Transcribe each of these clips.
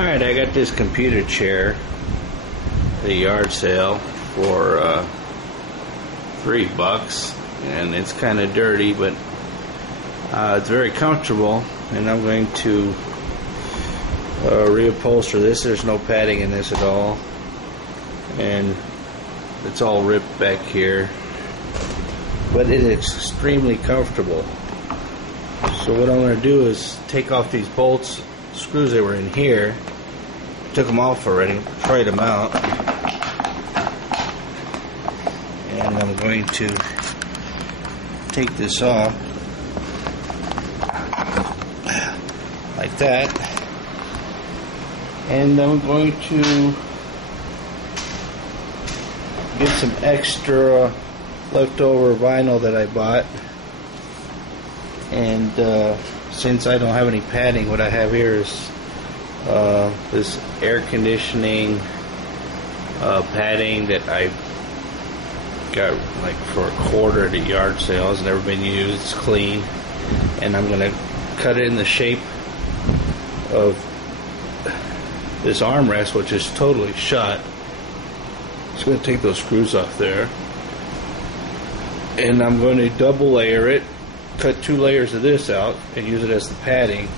Alright, I got this computer chair at a yard sale for $3, and it's kind of dirty, but it's very comfortable, and I'm going to reupholster this. There's no padding in this at all, and it's all ripped back here, but it is extremely comfortable. So what I'm going to do is take off these bolts, screws that were in here. Took them off already, tried them out, and I'm going to take this off like that, and I'm going to get some extra leftover vinyl that I bought. And since I don't have any padding, what I have here is this air conditioning padding that I got like for $1 at a yard sale. It's never been used. It's clean, and I'm gonna cut it in the shape of this armrest, which is totally shot. Just gonna take those screws off there, and I'm going to double layer it. Cut 2 layers of this out and use it as the padding,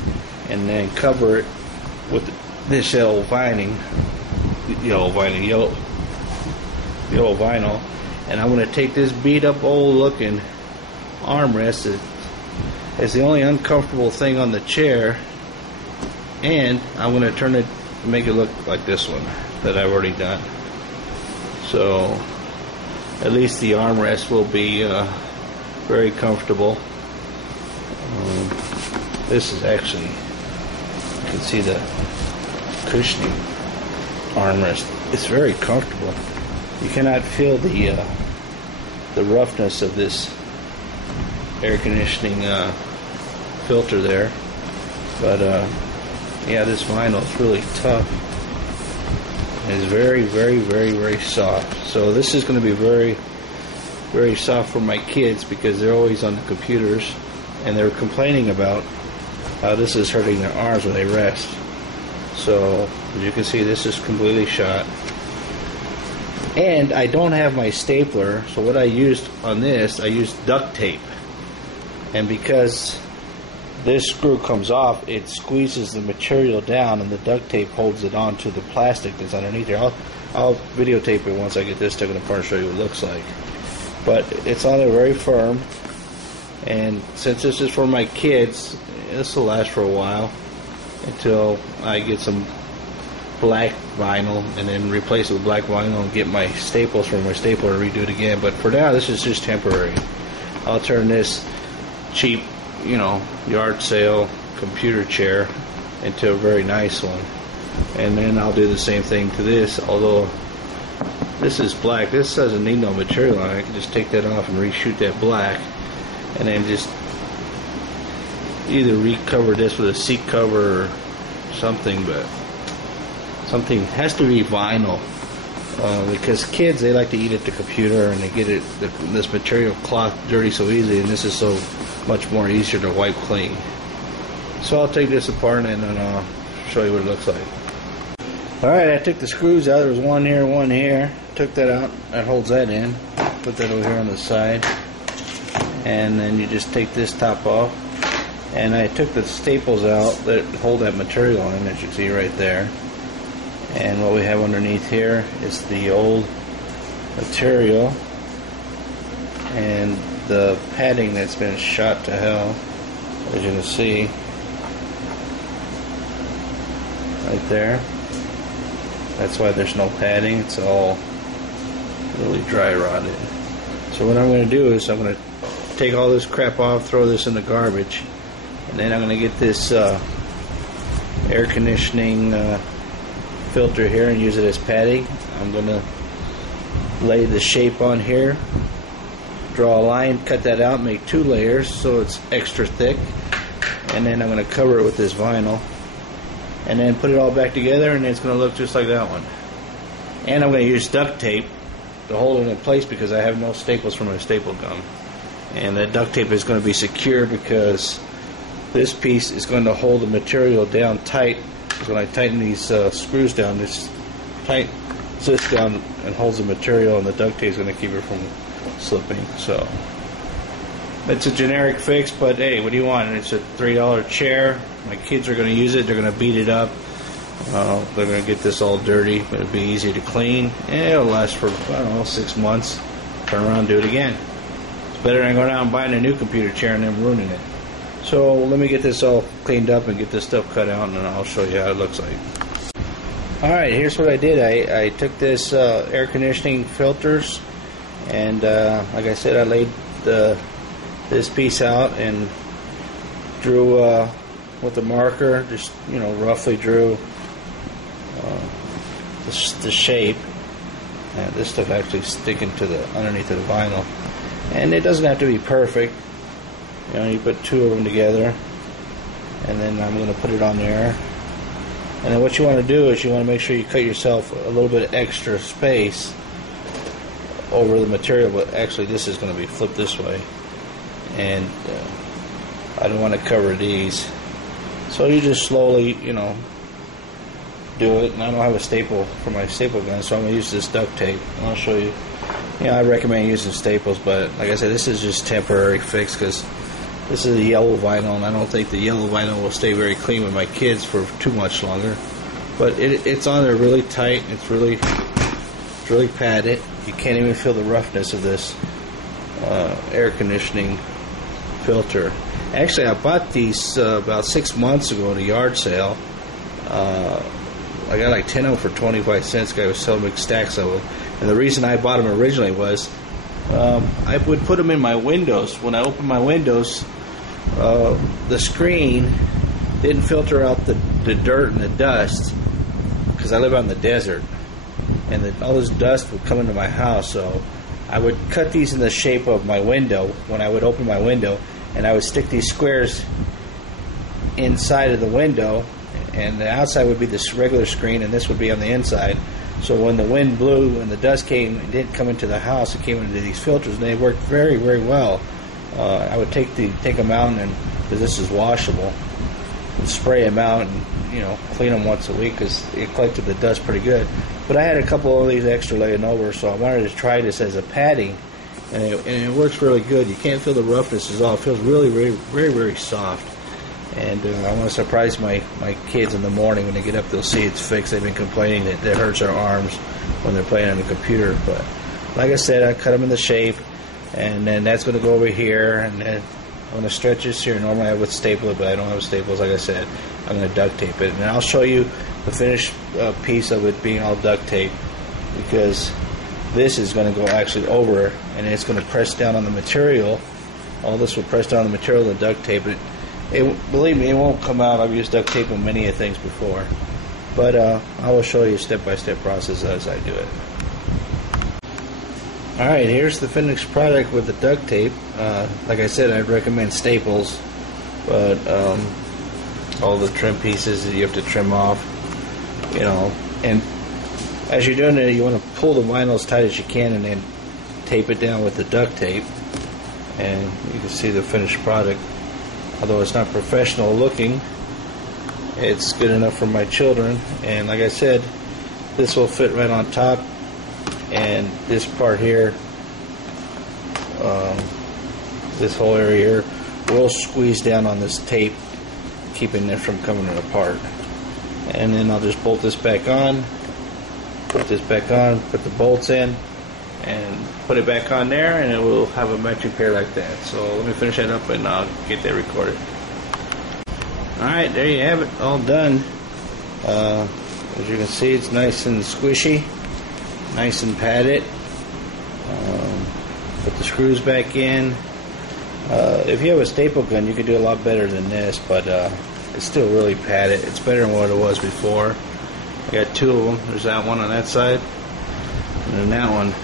and then cover it with this yellow vinyl, and I'm going to take this beat up old looking armrest that is the only uncomfortable thing on the chair, and I'm going to turn it, make it look like this one that I've already done. So at least the armrest will be very comfortable. This is actually, you can see the cushioning armrest. It's very comfortable. You cannot feel the roughness of this air conditioning filter there, but yeah, this vinyl is really tough. It's very, very, very, very soft. So this is going to be very, very soft for my kids because they're always on the computers, and they're complaining about how this is hurting their arms when they rest. So as you can see, this is completely shot, and I don't have my stapler, so what I used on this, I used duct tape, and because this screw comes off, it squeezes the material down, and the duct tape holds it onto the plastic that's underneath here. I'll videotape it once I get this taken apart and show you what it looks like, but it's on there very firm. And since this is for my kids, this will last for a while until I get some black vinyl and then replace it with black vinyl and get my staples from my stapler and redo it again. But for now, this is just temporary. I'll turn this cheap, yard sale computer chair into a very nice one, and then I'll do the same thing to this. Although this is black, this doesn't need no material on it. I can just take that off and reshoot that black, and then just either recover this with a seat cover or something, but something has to be vinyl, because kids, they like to eat at the computer, and they get this material cloth dirty so easy, and this is so much more easier to wipe clean. So I'll take this apart and then I'll show you what it looks like. Alright, I took the screws out. There was one here. Took that out. That holds that in. Put that over here on the side. And then you just take this top off, and I took the staples out that hold that material in, as you can see right there. And what we have underneath here is the old material and the padding that's been shot to hell, as you can see right there. That's why there's no padding. It's all really dry rotted. So what I'm going to do is I'm going to take all this crap off, throw this in the garbage, and then I'm going to get this air conditioning filter here and use it as padding. I'm going to lay the shape on here, draw a line, cut that out, make 2 layers so it's extra thick, and then I'm going to cover it with this vinyl, and then put it all back together, and it's going to look just like that one. And I'm going to use duct tape to hold it in place because I have no staples for my staple gun. And the duct tape is going to be secure because this piece is going to hold the material down tight because when I tighten these screws down, this tightens this down and holds the material, and the duct tape is going to keep it from slipping. So it's a generic fix, but hey, what do you want? It's a $3 chair. My kids are going to use it. They're going to beat it up. They're going to get this all dirty, but it'll be easy to clean. And it'll last for, I don't know, 6 months. Turn around and do it again. It's better than going out and buying a new computer chair and then ruining it. So let me get this all cleaned up and get this stuff cut out, and then I'll show you how it looks like. Alright, here's what I did. I took this air conditioning filters, and like I said, I laid this piece out and drew with the marker, just roughly drew the shape. And this stuff actually sticking to the underneath of the vinyl, and it doesn't have to be perfect. You put two of them together, and then I'm going to put it on there. And then what you want to do is you want to make sure you cut yourself a little bit of extra space over the material, but actually this is going to be flipped this way, and I don't want to cover these. So you just slowly, do it. And I don't have a staple for my staple gun, so I'm going to use this duct tape. And I'll show you. I recommend using staples, but like I said, this is just temporary fix because this is a yellow vinyl, and I don't think the yellow vinyl will stay very clean with my kids for too much longer. But it's on there really tight. It's really padded. You can't even feel the roughness of this air conditioning filter. Actually, I bought these about 6 months ago at a yard sale. I got like 10 of them for 25 cents. Guy was selling big stacks of them. And the reason I bought them originally was I would put them in my windows. When I opened my windows, the screen didn't filter out the dirt and the dust, because I live out in the desert, and all this dust would come into my house. So I would cut these in the shape of my window when I would open my window, and I would stick these squares inside of the window, and the outside would be this regular screen, and this would be on the inside. So when the wind blew and the dust came, it didn't come into the house, it came into these filters, and they worked very, very well. I would take them out, and because this is washable, and spray them out, and clean them once a week because it collected the dust pretty good. But I had a couple of these extra laying over, so I wanted to try this as a padding, and it works really good. You can't feel the roughness at all. It feels really, very, very, very soft. And I want to surprise my kids in the morning when they get up. They'll see it's fixed. They've been complaining that it hurts their arms when they're playing on the computer. But like I said, I cut them in the shape, and then that's going to go over here, and then I'm going to stretch this here. Normally I would staple it, but I don't have staples. Like I said, I'm going to duct tape it, and I'll show you the finished piece of it being all duct tape, because this is going to go actually over, and it's going to press down on the material. All this will press down on the material and duct tape it. Believe me, it won't come out. I've used duct tape on many things before, but I will show you a step-by-step process as I do it. Alright, here's the finished product with the duct tape. Like I said, I'd recommend staples, but all the trim pieces that you have to trim off, and as you're doing it, you want to pull the vinyl as tight as you can and then tape it down with the duct tape, and you can see the finished product. Although it's not professional looking, it's good enough for my children. And like I said, this will fit right on top, and this part here, this whole area here, will squeeze down on this tape, keeping it from coming apart. And then I'll just bolt this back on, put this back on, put the bolts in, and put it back on there, and it will have a matching pair like that. So let me finish that up, and I'll get that recorded. Alright, there you have it, all done. As you can see, it's nice and squishy, nice and padded. Put the screws back in. If you have a staple gun, you can do a lot better than this, but it's still really padded. It's better than what it was before. I got two of them. There's that one on that side, and then that one.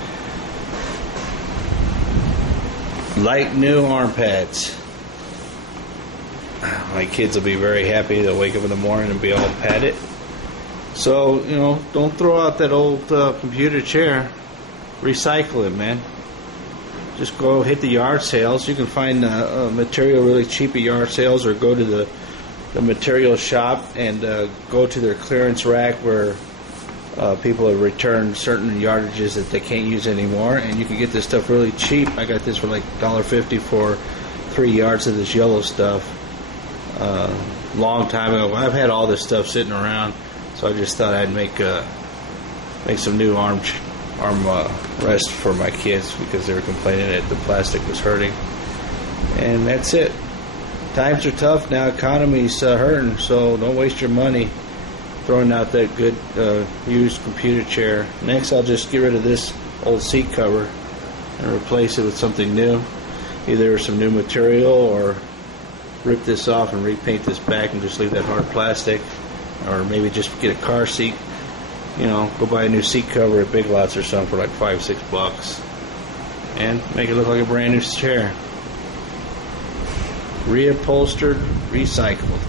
Like new arm pads. My kids will be very happy. They'll wake up in the morning and be all padded. So, don't throw out that old computer chair. Recycle it, man. Just go hit the yard sales. You can find material really cheap at yard sales, or go to the the material shop and go to their clearance rack where people have returned certain yardages that they can't use anymore, and you can get this stuff really cheap. I got this for like $1.50 for 3 yards of this yellow stuff. Long time ago. I've had all this stuff sitting around, so I just thought I'd make some new arm rest for my kids because they were complaining that the plastic was hurting. And that's it. Times are tough now. Economy's hurting, so don't waste your money throwing out that good used computer chair. Next, I'll just get rid of this old seat cover and replace it with something new, either some new material or rip this off and repaint this back and just leave that hard plastic, or maybe just get a car seat, go buy a new seat cover at Big Lots or something for like $5-6 and make it look like a brand new chair. Reupholstered, recycled.